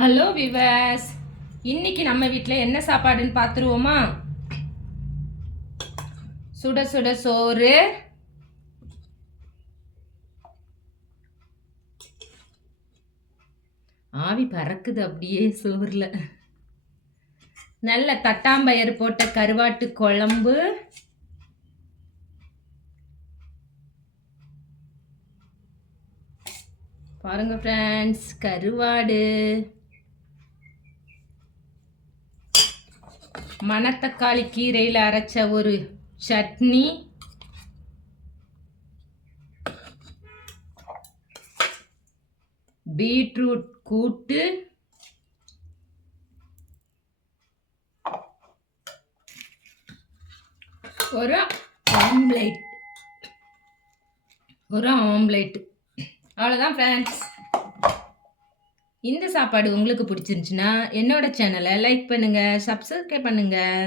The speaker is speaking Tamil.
ஹலோ விவர்ஸ், இன்னைக்கு நம்ம வீட்டில் என்ன சாப்பாடுன்னு பார்த்துருவோமா? சுட சுட சோறு, ஆவி பறக்குது அப்படியே சோறுல. நல்ல தட்டாம்பயிறு போட்ட கருவாட்டு குழம்பு, பாருங்க ஃப்ரெண்ட்ஸ், கருவாடு, மணத்தக்காளி கீரையில் அரைச்ச ஒரு சட்னி, பீட்ரூட் கூட்டு, ஒரு ஆம்லேட். அவ்வளோதான் ஃப்ரெண்ட்ஸ். இந்த சாப்பாடு உங்களுக்கு பிடிச்சிருந்துச்சுன்னா என்னோட சேனலை லைக் பண்ணுங்கள், சப்ஸ்கிரைப் பண்ணுங்கள்.